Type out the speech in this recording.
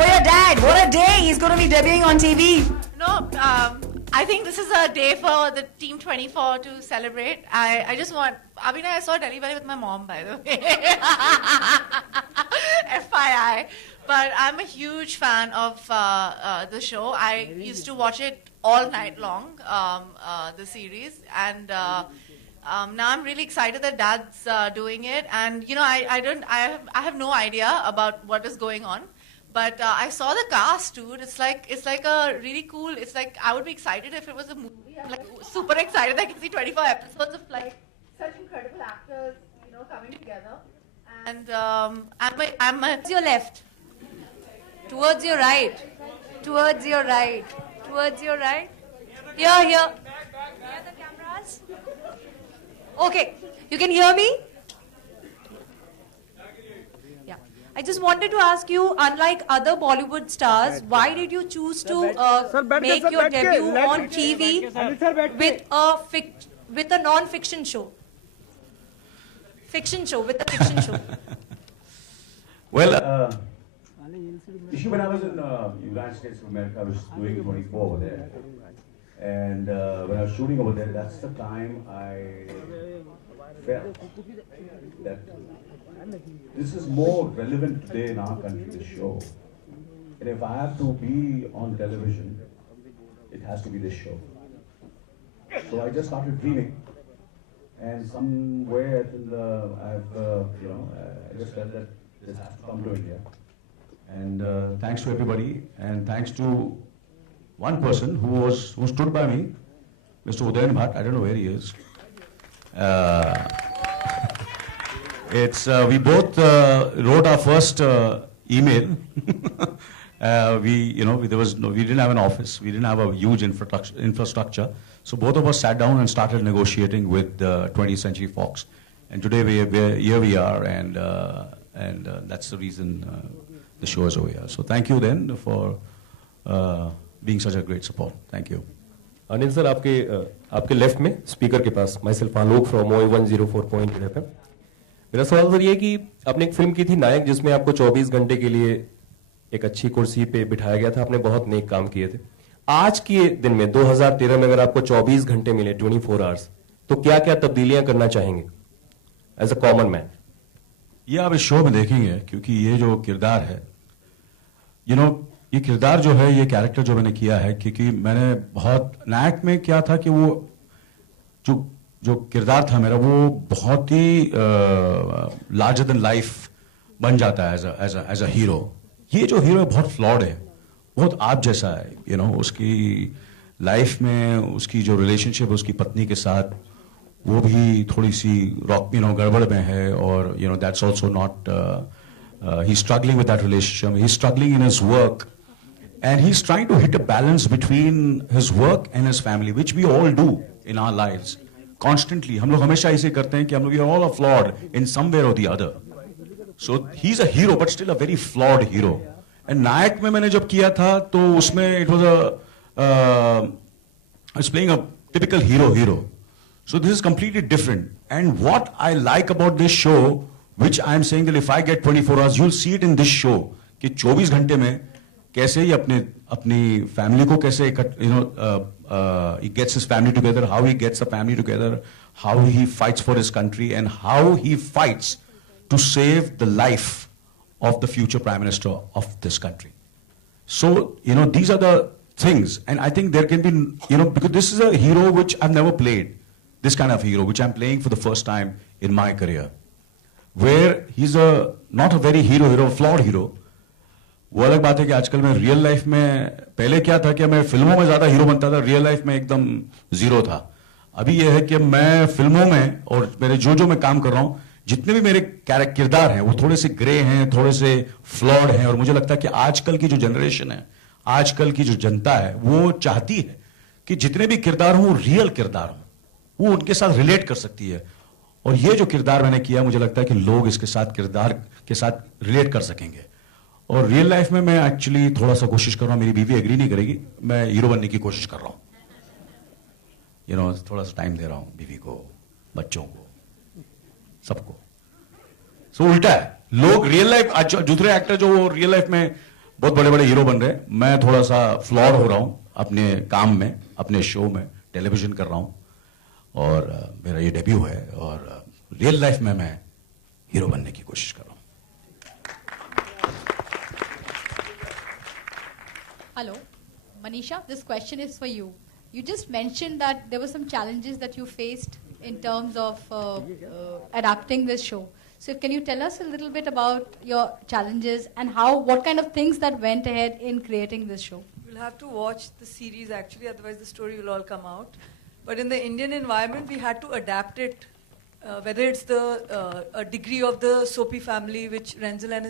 for your dad. What a day! He's going to be debuting on TV. No, I think this is a day for the Team 24 to celebrate. I just want, Abhinay, I saw Delhi Belly with my mom, by the way. FYI. But I'm a huge fan of the show. I used to watch it all night long, the series. And now I'm really excited that Dad's doing it. And, you know, I have no idea about what is going on. But I saw the cast, dude. It's like a really cool. It's like I would be excited if it was a movie. I'm like super excited. I can see 24 episodes of like such incredible actors, you know, coming together. And I'm Towards your left. Towards your right. Towards your right. Towards your right. Here. Near the cameras. Okay. You can hear me? I just wanted to ask you, unlike other Bollywood stars, why did you choose to make your debut on TV with a non-fiction show? Fiction show, with a fiction show. Well, when I was in United States of America, I was doing 24 over there. And when I was shooting over there, that's the time I felt that this is more relevant today in our country, this show. And if I have to be on television, it has to be this show. So I just started dreaming. And somewhere I just felt that this has to come to India. And thanks to everybody, and thanks to one person who stood by me, Mr. Udayan Bhatt. I don't know where he is. We both wrote our first email. We didn't have an office. We didn't have a huge infrastructure. So both of us sat down and started negotiating with 20th Century Fox. And today here we are, and that's the reason the show is over here. So thank you then for being such a great support. Thank you. Anil sir, आपके left में speaker के पास, myself Alok from OI104.8 FM. मेरा सवाल sir ये कि आपने एक film की थी नायक, जिसमें आपको 24 घंटे के लिए एक अच्छी कुर्सी पे बिठाया गया था. आपने बहुत नेक काम किए थे. आज के दिन में 2013 में अगर आपको 24 घंटे मिले, 24 आवर्स, तो क्या क्या तब्दीलियां करना चाहेंगे एज अ कॉमन मैन? ये आप इस शो में देखेंगे, क्योंकि ये जो किरदार है, ये किरदार जो है, ये कैरेक्टर जो मैंने किया है, क्योंकि मैंने बहुत नायक में क्या था कि वो जो किरदार था मेरा, वो बहुत ही लार्जर देन लाइफ बन जाता है एज अ हीरो. ये जो हीरो बहुत फ्लॉड है, बहुत आप जैसा है. उसकी लाइफ में उसकी जो रिलेशनशिप उसकी पत्नी के साथ, वो भी थोड़ी सी गड़बड़ में है. और that's also not, he struggling with that relationship, he struggling in his work, and he's trying to hit a balance between his work and his family, which we all do in our lives constantly. हम लोग हमेशा ऐसे करते हैं कि हम लोग we are all flawed in some way or the other. So he's a hero but still a very flawed hero. And नायक में मैंने जब किया था, तो उसमें it was I was playing a typical hero. So this is completely different. And what I like about this show, which I am saying that if I get 24 hours, you'll see it in this show, कि 24 घंटे में कैसे ही अपनी family को कैसे he gets his family together, how he gets the family together, how he fights for his country, and how he fights to save the life of the future Prime Minister of this country. So, these are the things, and I think there can be, because this is a hero which I've never played, this kind of hero, which I'm playing for the first time in my career, where he's not a very hero, a flawed hero. वो अलग बात है कि आजकल मैं real life में, पहले क्या था कि मैं फिल्मों में ज्यादा हीरो बनता था, रियल लाइफ में एकदम जीरो था. अभी ये है कि मैं फिल्मों में और मेरे जो मैं काम कर रहा हूं, जितने भी मेरे किरदार हैं, वो थोड़े से ग्रे हैं, थोड़े से फ्लॉड हैं. और मुझे लगता है कि आजकल की जो जनरेशन है, आजकल की जो जनता है, वो चाहती है कि जितने भी किरदार हों, रियल किरदार हों, वो उनके साथ रिलेट कर सकती है. और ये जो किरदार मैंने किया, मुझे लगता है कि लोग इसके साथ किरदार के साथ रिलेट कर सकेंगे. और रियल लाइफ में मैं एक्चुअली थोड़ा सा कोशिश कर रहा हूं, मेरी बीवी एग्री नहीं करेगी, मैं हीरो बनने की कोशिश कर रहा हूं. थोड़ा सा टाइम दे रहा हूं बीवी को, बच्चों को, सबको. सो उल्टा है, लोग रियल लाइफ, दूसरे एक्टर जो वो रियल लाइफ में बहुत बड़े बड़े हीरो बन रहे हैं, मैं थोड़ा सा फ्लॉड हो रहा हूं अपने काम में, अपने शो में, टेलीविजन कर रहा हूं, और मेरा ये डेब्यू है, और रियल लाइफ में मैं हीरो बनने की कोशिश कर रहा हूं. Hello, Manisha, this question is for you. You just mentioned that there were some challenges that you faced in terms of adapting this show. So can you tell us a little bit about your challenges and what kind of things that went ahead in creating this show? You'll have to watch the series actually, otherwise the story will all come out. But in the Indian environment, we had to adapt it, whether it's a degree of the Soapy family, which Renzel and his